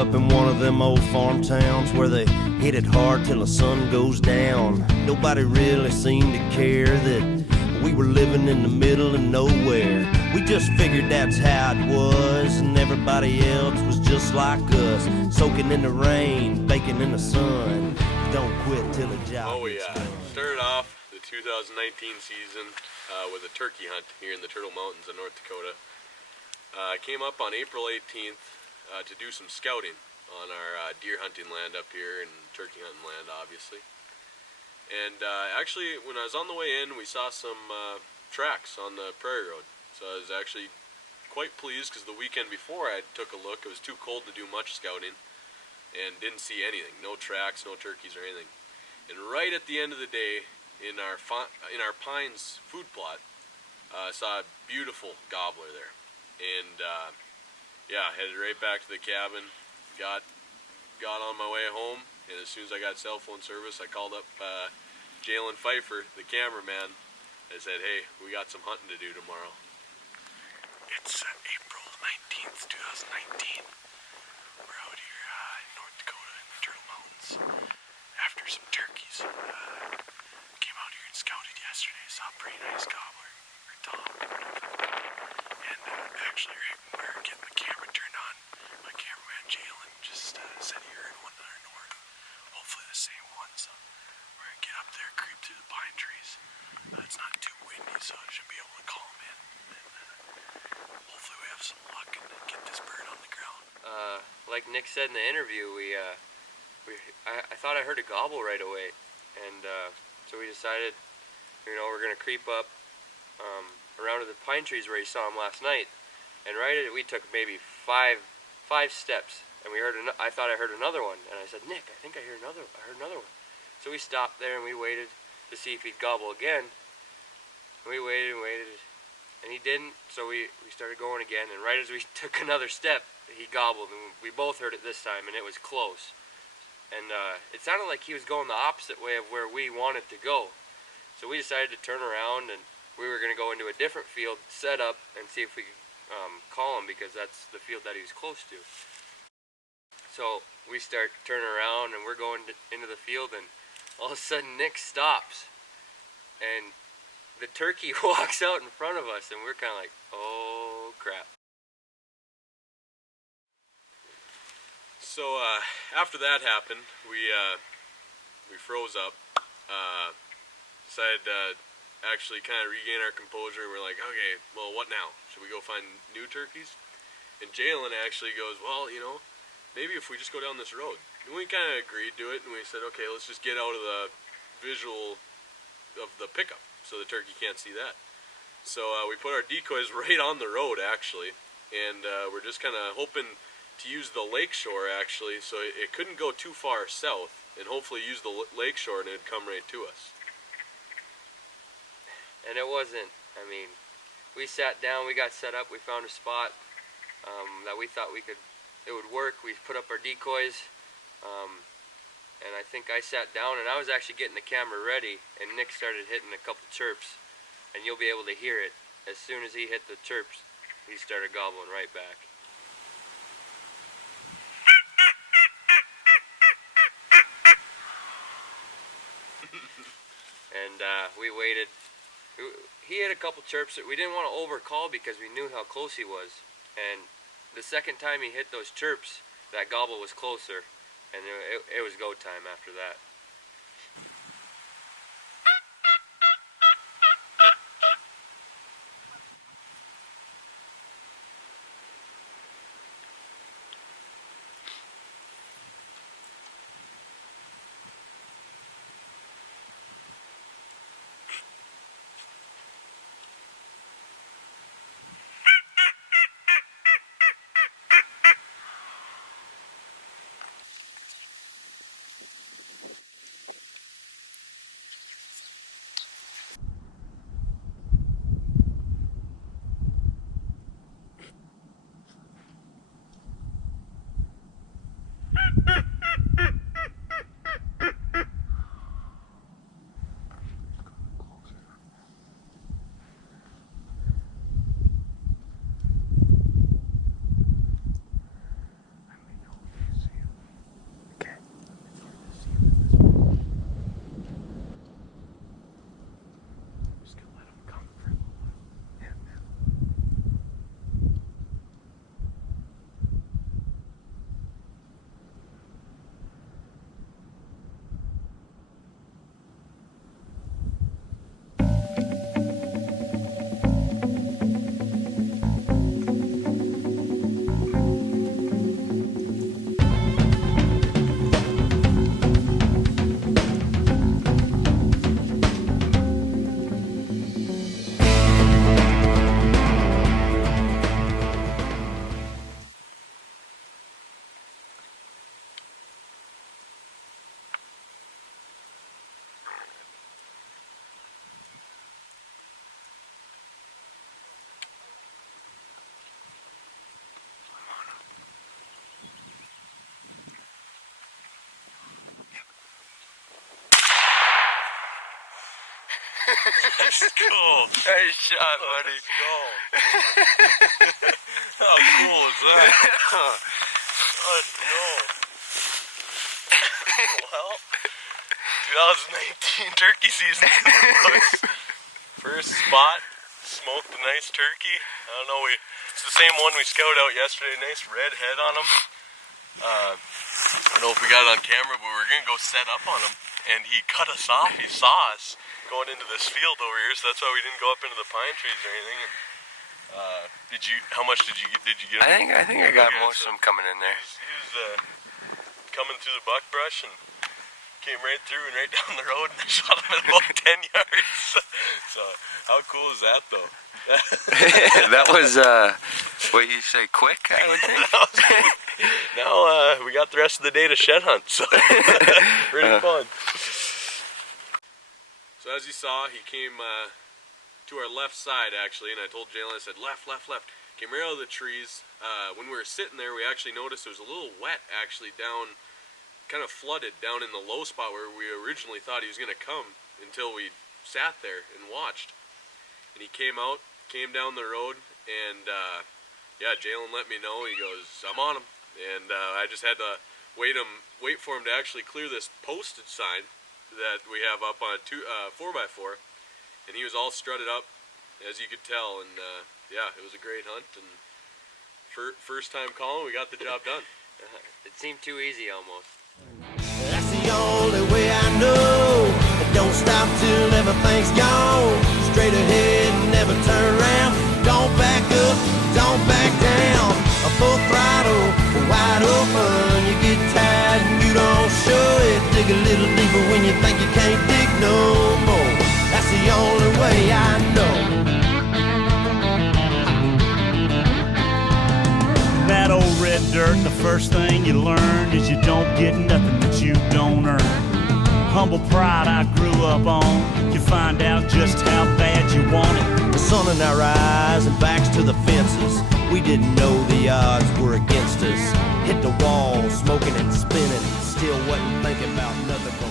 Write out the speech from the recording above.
up in one of them old farm towns where they hit it hard till the sun goes down. Nobody really seemed to care that we were living in the middle of nowhere. We just figured that's how it was, and everybody else was just like us, soaking in the rain, baking in the sun. Don't quit till the job gets done. Started off the 2019 season with a turkey hunt here in the Turtle Mountains of North Dakota. I came up on April 18th to do some scouting on our deer hunting land up here and turkey hunting land, obviously. And actually, when I was on the way in, we saw some tracks on the prairie road. So I was actually quite pleased because the weekend before I took a look, it was too cold to do much scouting and didn't see anything. No tracks, no turkeys or anything. And right at the end of the day, in our pines food plot, I saw a beautiful gobbler there. And yeah, headed right back to the cabin, got on my way home, and as soon as I got cell phone service, I called up Jalen, the cameraman, and said, hey, we got some hunting to do tomorrow. It's April 19th, 2019. We're out here in North Dakota in the Turtle Mountains after some turkeys. Came out here and scouted yesterday, saw a pretty nice gobbler, or dog. And actually, right when we were getting the camera turned on, my cameraman Jalen just said he heard one to our north. Hopefully the same one, so we're going to get up there, creep through the pine trees. It's not too windy, so I should be able to call him in. And hopefully we have some luck and get this bird on the ground. Like Nick said in the interview, I thought I heard a gobble right away. And so we decided, we're going to creep up around to the pine trees where you saw him last night, and we took maybe five steps, and I thought I heard another one, and I said, Nick, I think I heard another one. So we stopped there and we waited to see if he'd gobble again. And we waited and waited, and he didn't. So we started going again, and right as we took another step, he gobbled, and we both heard it this time, and it was close. And it sounded like he was going the opposite way of where we wanted to go. So we decided to turn around, and we were going to go into a different field, set up, and see if we could call him, because that's the field that he was close to. So we start turning around, and we're going into the field, and all of a sudden Nick stops, and the turkey walks out in front of us, and we're kind of like, oh crap. So after that happened, we froze up, decided to actually kind of regain our composure. We're like, okay, well, what now? Should we go find new turkeys? And Jalen actually goes, well, maybe if we just go down this road. And we kind of agreed to it, and we said, okay, let's just get out of the visual of the pickup so the turkey can't see that. So we put our decoys right on the road, actually, and we're just kind of hoping to use the lakeshore, actually, so it couldn't go too far south, and hopefully use the lakeshore and it'd come right to us. And it wasn't, we sat down, we got set up, we found a spot that we thought it would work. We put up our decoys, and I think I sat down, and I was actually getting the camera ready, and Nick started hitting a couple chirps, and you'll be able to hear it. As soon as he hit the chirps, he started gobbling right back. And we waited. He hit a couple chirps. We didn't want to overcall because we knew how close he was. And the second time he hit those chirps, that gobble was closer, and it was go time after that. Let's go. Nice shot, buddy. Let's go. How cool is that? Let's go. Well, 2019 turkey season. First spot, smoked a nice turkey. I don't know, it's the same one we scouted out yesterday. Nice red head on him. I don't know if we got it on camera, but we were gonna go set up on him, and he cut us off. He saw us going into this field over here, so that's why we didn't go up into the pine trees or anything. And, how much did you get? I think I got most of them coming in there. He was coming through the buckbrush and came right through and right down the road, and I shot him at about 10 yards. So how cool is that, though? That was what you say, quick, I would think. Now we got the rest of the day to shed hunt, so pretty fun. So as you saw, he came to our left side actually, and I told Jalen, I said left, left, left. Came right out of the trees. When we were sitting there, we actually noticed it was a little wet actually down, kind of flooded down in the low spot where we originally thought he was going to come until we sat there and watched. And he came out, came down the road, and yeah, Jalen let me know. He goes, I'm on him. And I just had to wait for him to actually clear this posted sign that we have up on a 4x4, and he was all strutted up, as you could tell. And yeah, it was a great hunt, and first time calling, we got the job done. It seemed too easy almost. That's the only way I know. Don't stop till everything's gone. Straight ahead, never turn around. Don't back up, don't back down. A full throttle, wide open. You get tired and you don't show it. Dig a little deeper when you think you can't dig no more. That's the only way I know. That old red dirt, the first thing you learn is you don't get nothing that you don't earn. Humble pride I grew up on. You find out just how bad you want it. The sun in our eyes and backs to the fences. We didn't know the odds were against us. Hit the wall, smoking and spinning. Still wasn't thinking about nothing but